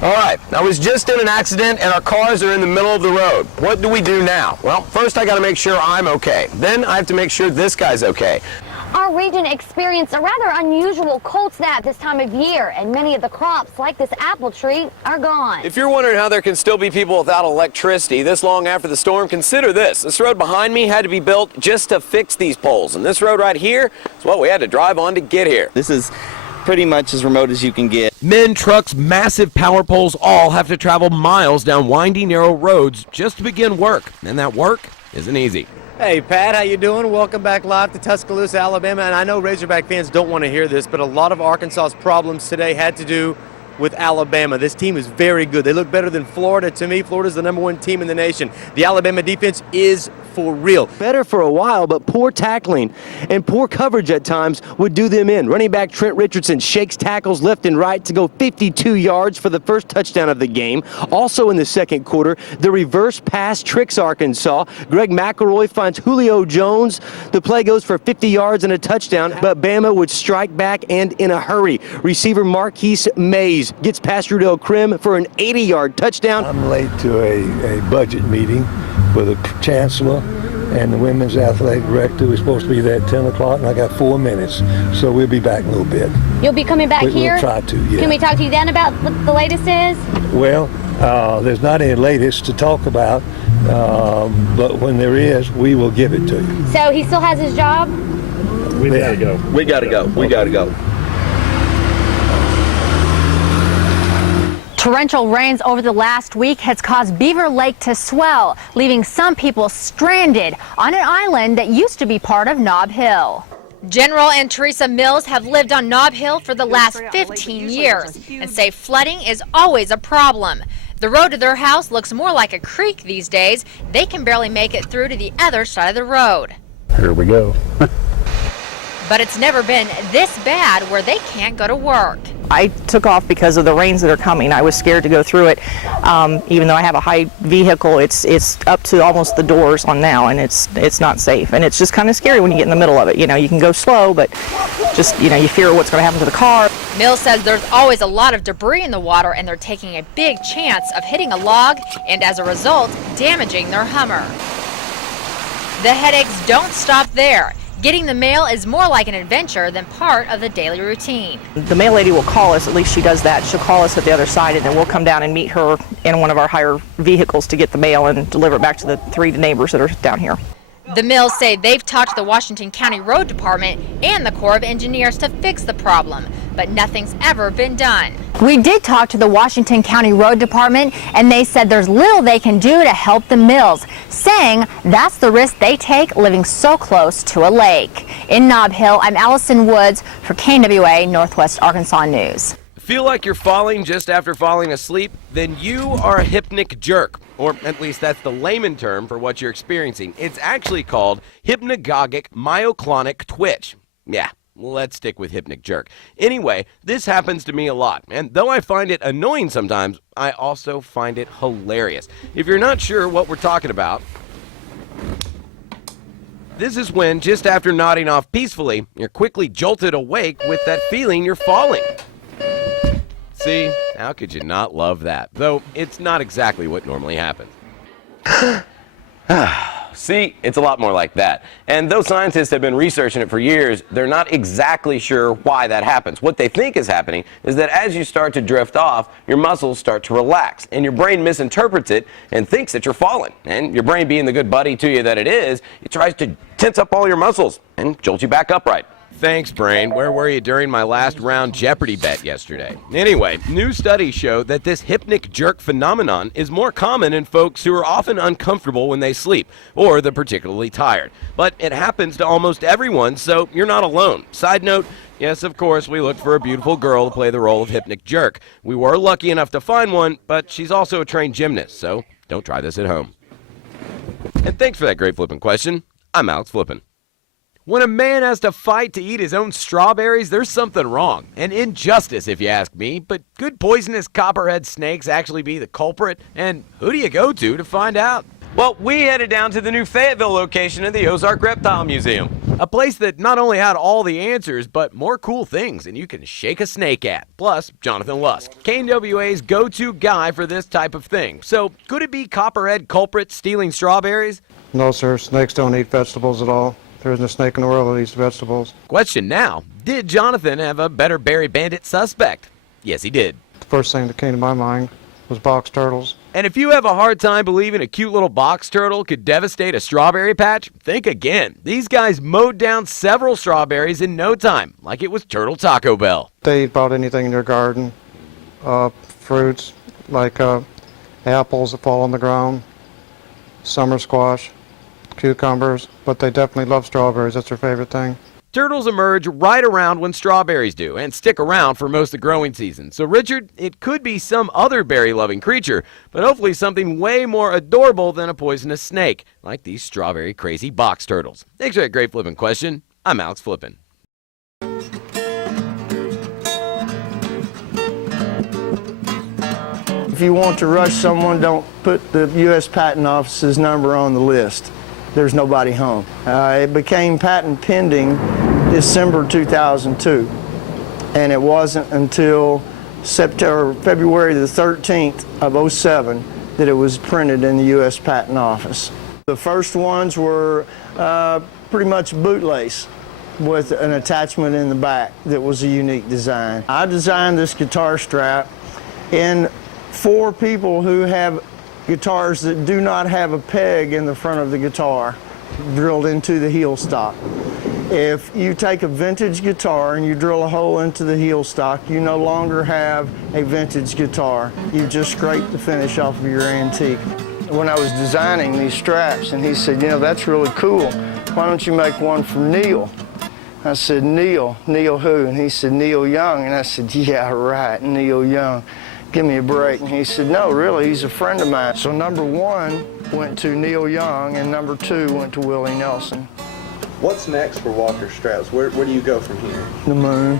All right, I was just in an accident and our cars are in the middle of the road. What do we do now? Well, first I got to make sure I'm okay. Then I have to make sure this guy's okay. Our region experienced a rather unusual cold snap this time of year, and many of the crops, like this apple tree, are gone. If you're wondering how there can still be people without electricity this long after the storm, consider this. This road behind me had to be built just to fix these poles, and this road right here is what we had to drive on to get here. This is pretty much as remote as you can get. Men, trucks, massive power poles all have to travel miles down windy, narrow roads just to begin work, and that work isn't easy. Hey Pat, how you doing? Welcome back live to Tuscaloosa, Alabama. And I know Razorback fans don't want to hear this, but a lot of Arkansas's problems today had to do with Alabama. This team is very good. They look better than Florida to me. Florida's the #1 team in the nation. The Alabama defense is for real. Better for a while, but poor tackling and poor coverage at times would do them in. Running back Trent Richardson shakes tackles left and right to go 52 yards for the first touchdown of the game. Also in the second quarter, the reverse pass tricks Arkansas. Greg McElroy finds Julio Jones. The play goes for 50 yards and a touchdown, but Bama would strike back and in a hurry. Receiver Marquise Mays gets past Rudell Krim for an 80-yard touchdown. I'm late to a budget meeting with the chancellor and the women's athletic director. We're supposed to be there at 10 o'clock, and I got 4 minutes, so we'll be back in a little bit. You'll be coming back here? We'll try to, yeah. Can we talk to you then about what the latest is? Well, there's not any latest to talk about, but when there is, we will give it to you. So he still has his job? We gotta go. We got to go. We got to go. Torrential rains over the last week has caused Beaver Lake to swell, leaving some people stranded on an island that used to be part of Nob Hill. General and Teresa Mills have lived on Nob Hill for the last 15 years and say flooding is always a problem. The road to their house looks more like a creek these days. They can barely make it through to the other side of the road. Here we go. But it's never been this bad where they can't go to work. I took off because of the rains that are coming. I was scared to go through it. Even though I have a high vehicle, it's up to almost the doors on now, and it's not safe. And it's just kind of scary when you get in the middle of it. You know, you can go slow, but just, you know, you fear what's going to happen to the car. Mills says there's always a lot of debris in the water, and they're taking a big chance of hitting a log and, as a result, damaging their Hummer. The headaches don't stop there. Getting the mail is more like an adventure than part of the daily routine. The mail lady will call us, at least she does that. She'll call us at the other side, and then we'll come down and meet her in one of our higher vehicles to get the mail and deliver it back to the 3 neighbors that are down here. The Mills say they've talked to the Washington County Road Department and the Corps of Engineers to fix the problem, but nothing's ever been done. We did talk to the Washington County Road Department, and they said there's little they can do to help the Mills, saying that's the risk they take living so close to a lake. In Nob Hill, I'm Allison Woods for KNWA Northwest Arkansas News. Feel like you're falling just after falling asleep? Then you are a hypnic jerk, or at least that's the layman term for what you're experiencing. It's actually called hypnagogic myoclonic twitch. Yeah, let's stick with hypnic jerk. Anyway, this happens to me a lot, and though I find it annoying sometimes, I also find it hilarious. If you're not sure what we're talking about, this is when, just after nodding off peacefully, you're quickly jolted awake with that feeling you're falling. See, how could you not love that? Though it's not exactly what normally happens. See, it's a lot more like that. And though scientists have been researching it for years, they're not exactly sure why that happens. What they think is happening is that as you start to drift off, your muscles start to relax, and your brain misinterprets it and thinks that you're falling. And your brain, being the good buddy to you that it is, it tries to tense up all your muscles and jolt you back upright. Thanks, brain. Where were you during my last round Jeopardy bet yesterday? Anyway, new studies show that this hypnic jerk phenomenon is more common in folks who are often uncomfortable when they sleep, or they're particularly tired. But it happens to almost everyone, so you're not alone. Side note, yes, of course, we looked for a beautiful girl to play the role of hypnic jerk. We were lucky enough to find one, but she's also a trained gymnast, so don't try this at home. And thanks for that great flippin' question. I'm Alex Flippin'. When a man has to fight to eat his own strawberries, there's something wrong. An injustice, if you ask me. But could poisonous copperhead snakes actually be the culprit? And who do you go to find out? Well, we headed down to the new Fayetteville location of the Ozark Reptile Museum. A place that not only had all the answers, but more cool things than you can shake a snake at. Plus, Jonathan Lusk, KNWA's go-to guy for this type of thing. So, could it be copperhead culprits stealing strawberries? No, sir. Snakes don't eat vegetables at all. There isn't a snake in the world that eats vegetables. Question now, did Jonathan have a better berry bandit suspect? Yes, he did. The first thing that came to my mind was box turtles. And if you have a hard time believing a cute little box turtle could devastate a strawberry patch, think again. These guys mowed down several strawberries in no time, like it was Turtle Taco Bell. They eat about anything in their garden. Fruits like apples that fall on the ground, summer squash, cucumbers, but they definitely love strawberries. That's their favorite thing. Turtles emerge right around when strawberries do and stick around for most of the growing season. So, Richard, it could be some other berry-loving creature, but hopefully something way more adorable than a poisonous snake, like these strawberry-crazy box turtles. Thanks for that great flippin' question. I'm Alex Flippin. If you want to rush someone, don't put the U.S. Patent Office's number on the list. There's nobody home. It became patent pending December 2002, and it wasn't until February the 13th of 07 that it was printed in the U.S. Patent Office. The first ones were pretty much bootlace with an attachment in the back that was a unique design. I designed this guitar strap for people who have guitars that do not have a peg in the front of the guitar drilled into the heel stock. If you take a vintage guitar and you drill a hole into the heel stock, you no longer have a vintage guitar. You just scrape the finish off of your antique. When I was designing these straps, and he said, you know, that's really cool. Why don't you make one for Neil? I said, Neil? Neil who? And he said, Neil Young. And I said, yeah, right, Neil Young. Give me a break. And he said, no, really, he's a friend of mine. So number 1 went to Neil Young, and number 2 went to Willie Nelson. What's next for Walker Straps? Where do you go from here? The moon.